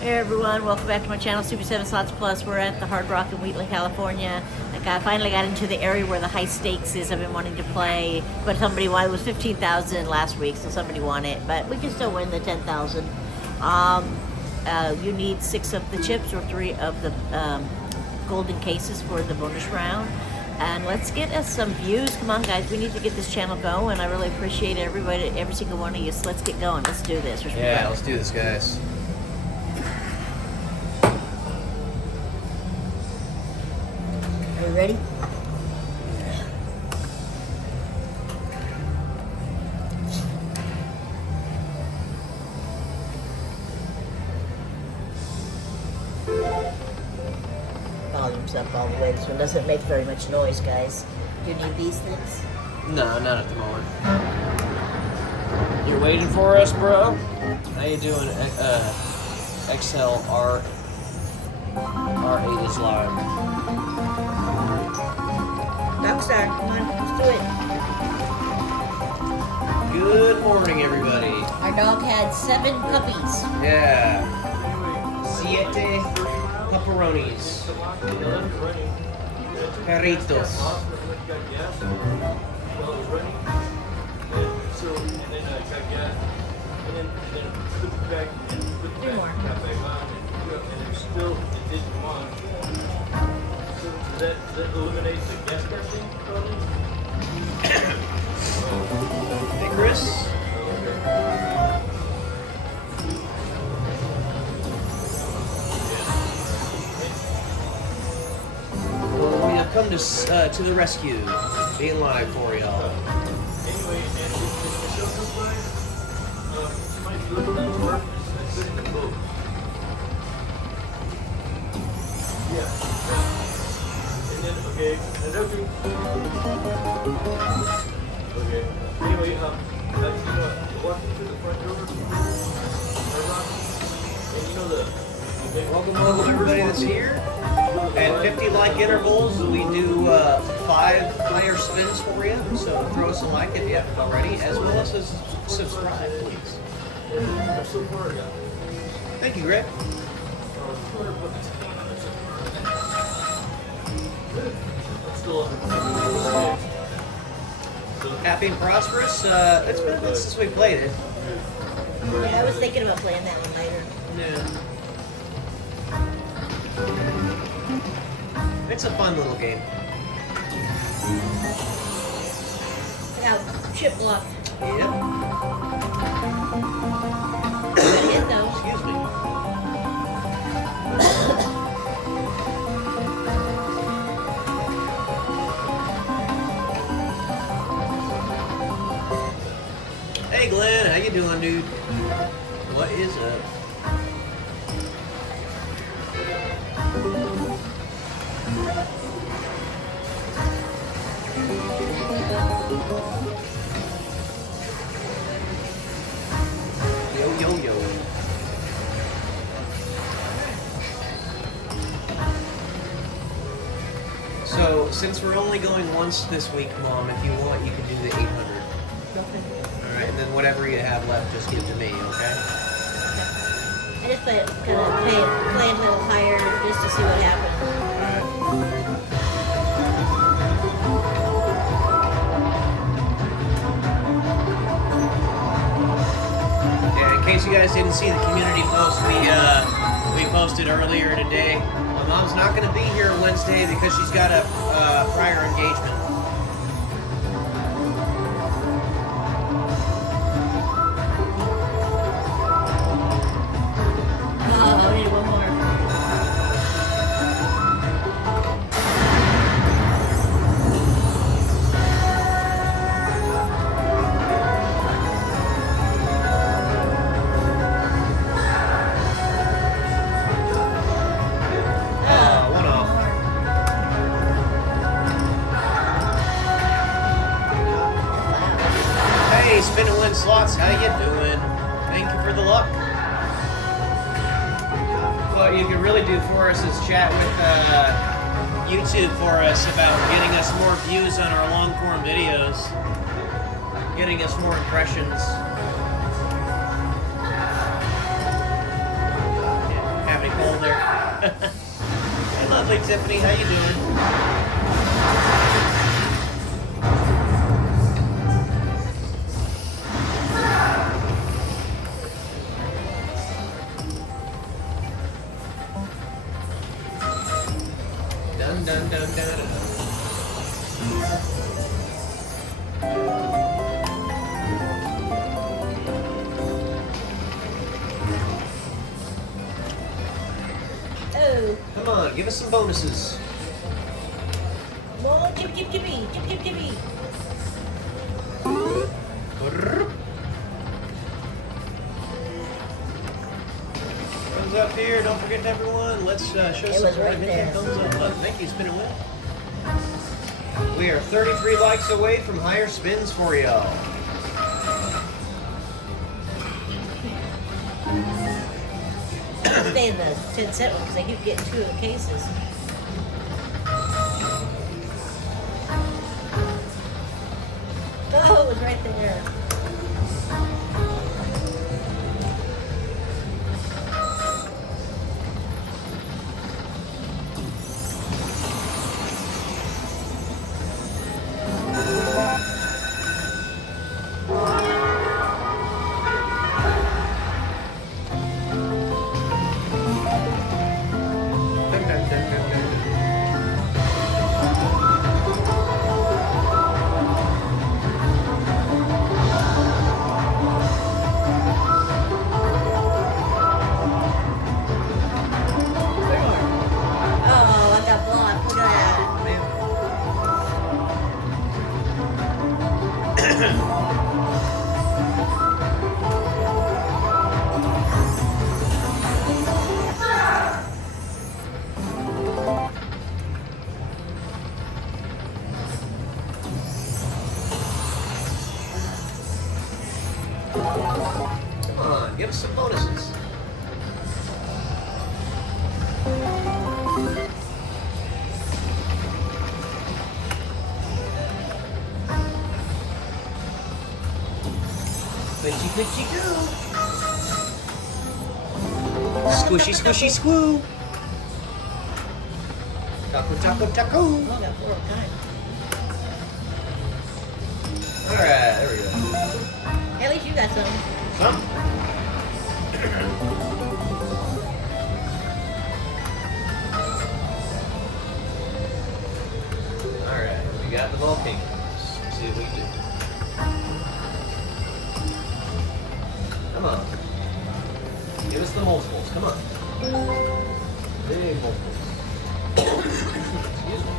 Hey everyone, welcome back to my channel, Super 7 Slots Plus. We're at the Hard Rock in Wheatley, California. I finally got into the area where the high stakes is. I've been wanting to play, but somebody won. It was 15,000 last week, so somebody won it. But we can still win the 10,000. You need 6 of the chips or 3 of the golden cases for the bonus round. And let's get us some views. Come on, guys, we need to get this channel going. I really appreciate everybody, every single one of you. So let's get going. Let's do this. Yeah, let's do this, guys. Are you ready? Volume's up all the way. This one doesn't make very much noise, guys. Do you need these things? No, not at the moment. You're waiting for us, bro? How you doing? XLR R8 is live. Dockstar, come on, let's do it. Good morning, everybody. Our dog had 7 puppies. Yeah. Siete pepperonis. Perritos. 3 more. That eliminates the gas testing probably? Hey, Chris. Well, we have come to the rescue. Being live for y'all. Anyway, and if the show comes by, somebody look at the work and put in the boat. Yeah. And then, okay, and every... Okay. Anyway, that's, walking through the front door, and you know the... Welcome everybody that's here. At 50 like intervals, we do 5 player spins for you. So throw us a like if you haven't already, as well as subscribe, please. So far, yeah. Thank you, Greg. Still Happy and prosperous. It's been a bit since we played it. Yeah, I was thinking about playing that one later. Yeah. It's a fun little game. Now, chip block. Yeah. Hit those. Excuse me. Hey Glenn, how you doing, dude? What is up? Yo, yo, yo. So, since we're only going once this week, Mom, if you want, you can do the 800. Okay. Alright, and then whatever you have left, just give to me, okay? I just play it a little higher just to see what happens. Yeah, in case you guys didn't see the community post we posted earlier today, my mom's not going to be here Wednesday because she's got a prior engagement. Oh, I need one more. One off. Hey, Spin and Win Slots, how you doing? Thank you for the luck. What you could really do for us is chat with YouTube for us about getting us more views on our long form videos, getting us more impressions. Hey, lovely Tiffany, how you doing? Dun dun dun dun dun. Oh, Come on, give us some bonuses. more, give me. Thumbs up here. Don't forget everyone. Let's show It some was right support. there. Thumbs up. Thank you, Spinning Wheel. We are 33 likes away from higher spins for y'all. Stay in the 10-cent one because I keep getting 2 of the cases. Oh, it was right there. Dun, dun, dun, dun, dun, dun. Oh, I got blocked. Look at that. Man. Come on, give us some bonuses. Pitchy, go. Squishy, squishy, squoo. Taco, taco, taco. Oh, I got 4 of kind. Alright, there we go. At least you got some. Some. Alright, we got the volcanoes. Let's see what we can do. Come on. Give us the multiples. Come on. Big multiples. Excuse me.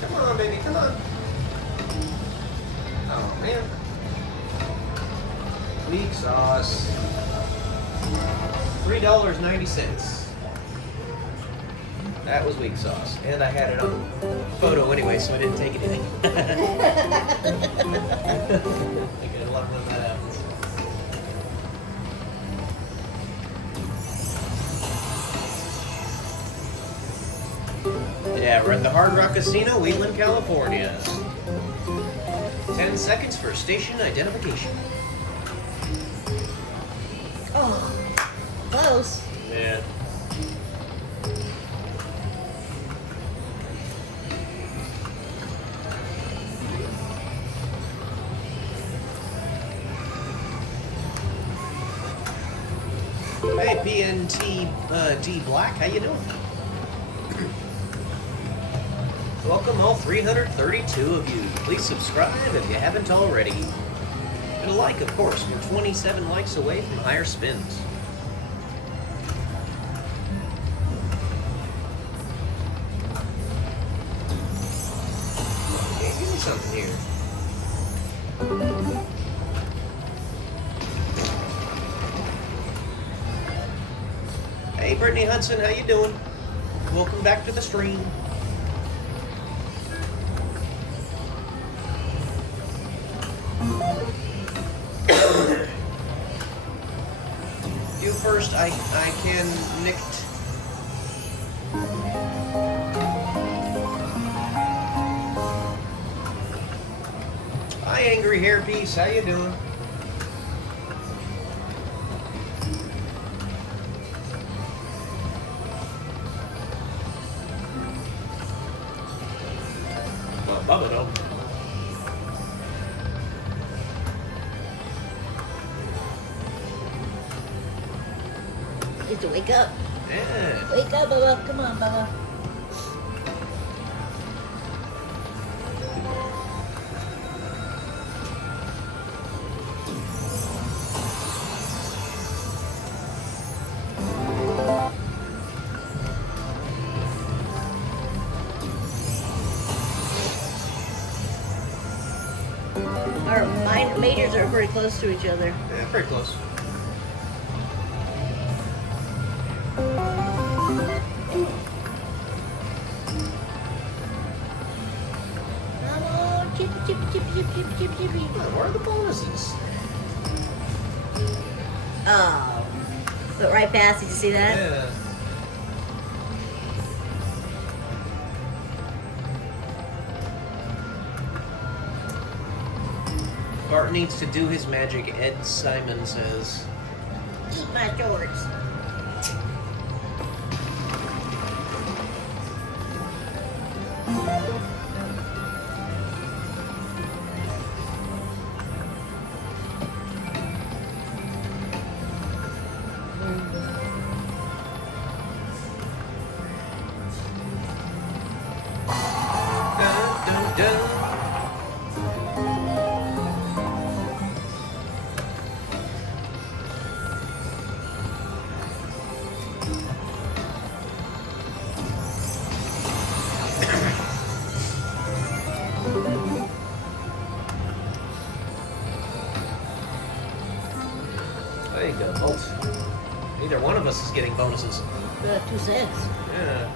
Come on, baby. Come on. Oh, man. Weak sauce. $3.90. That was weak sauce. And I had it on photo anyway, so I didn't take anything. I get a lot when that happens. Yeah, we're at the Hard Rock Casino, Wheatland, California. 10 seconds for station identification. Oh, close. Yeah. Hey, PNT D Black, how you doing? Welcome all 332 of you. Please subscribe if you haven't already. And a like, of course. We're 27 likes away from higher spins. Okay, give me something here. Hey, Brittany Hudson, how you doing? Welcome back to the stream. You first, I can nicked. Angry Hairpiece, how you doing? Well, Bubba don't. You have to wake up. Yeah. Wake up, Bubba. Come on, Bubba. Our majors are pretty close to each other. Yeah, pretty close. Come on, chippy, chippy, chippy, chippy, chippy, chippy, chippy. Where are the bonuses? Oh. But right past, did you see that? Yeah. Bart needs to do his magic, Ed Simon says. Eat my shorts. Dun, dun, dun. There you go, both. Neither one of us is getting bonuses. 2 cents. Yeah.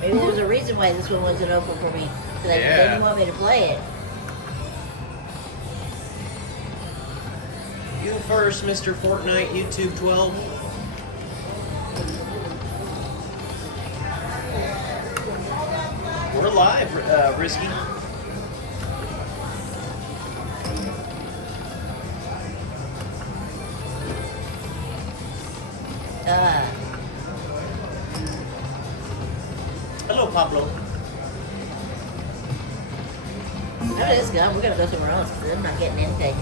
Maybe there was a reason why this one wasn't open for me. Because they didn't want me to play it. You first, Mr. Fortnite, YouTube 12. We're live, Risky. Hello, Pablo. After this gun, we're gonna go somewhere else because I'm not getting anything.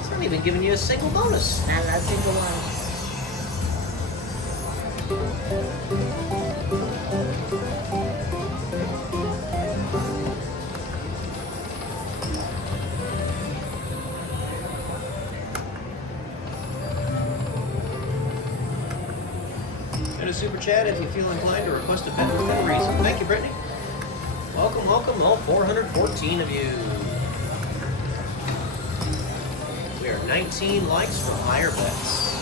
It's not even giving you a single bonus. Not a single one. And a super chat if you feel inclined to request a bet within reason. Thank you, Brittany. Welcome, welcome, all 414 of you. We are 19 likes for higher bets.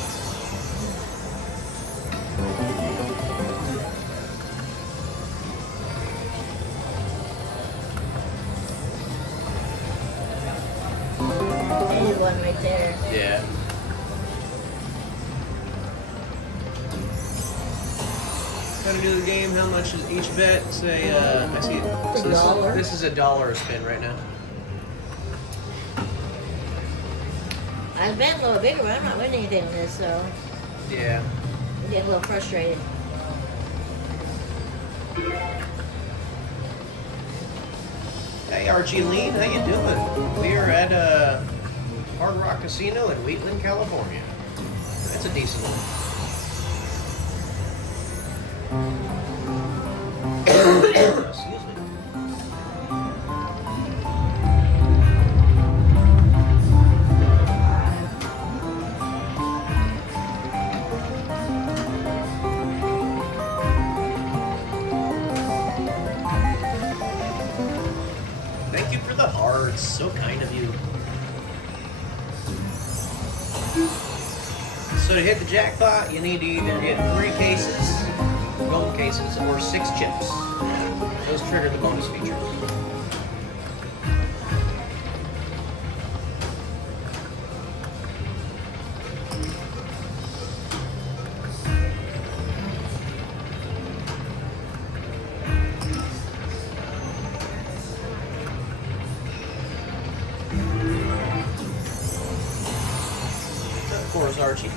There's one right there. Yeah. How to do the game? How much is each bet? Say, I see it. So $1. this is $1 a spin right now. I was betting a little bigger, but I'm not winning anything with this, so Yeah. I'm getting a little frustrated. Hey, Archie Lean, how you doing? We are at Hard Rock Casino in Wheatland, California. That's a decent one. Excuse me. Thank you for the hearts. So kind of you. So to hit the jackpot, you need to either hit 3 cases gold cases or 6 chips. Those trigger the bonus feature. Of course, Archie.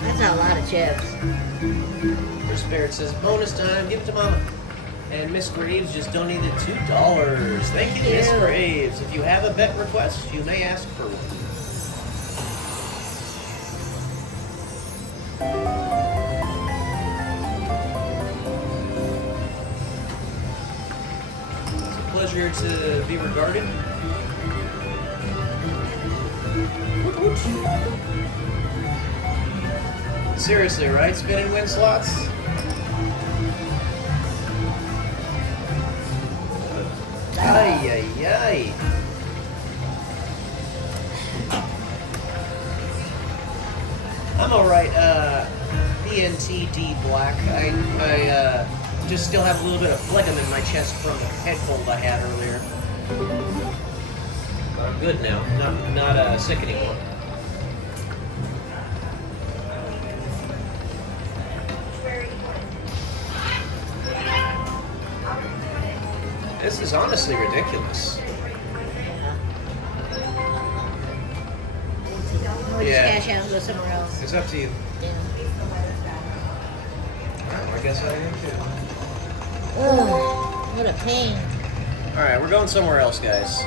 That's a lot of chips. Your spirit says, bonus time, give it to Mama. And Miss Graves just donated $2. Thank you, Miss Yeah. Graves. If you have a bet request, you may ask for one. It's a pleasure to be regarded. Woot woot. Seriously, right? Spin and win slots? Ay, ay, ay. I'm alright, PNTD Black. I just still have a little bit of phlegm in my chest from the head cold I had earlier. But I'm good now. Not sick anymore. This is honestly ridiculous. Or just Yeah. cash out and go somewhere else. It's up to you. Yeah. I guess I am too. Ugh, what a pain. Alright, we're going somewhere else, guys.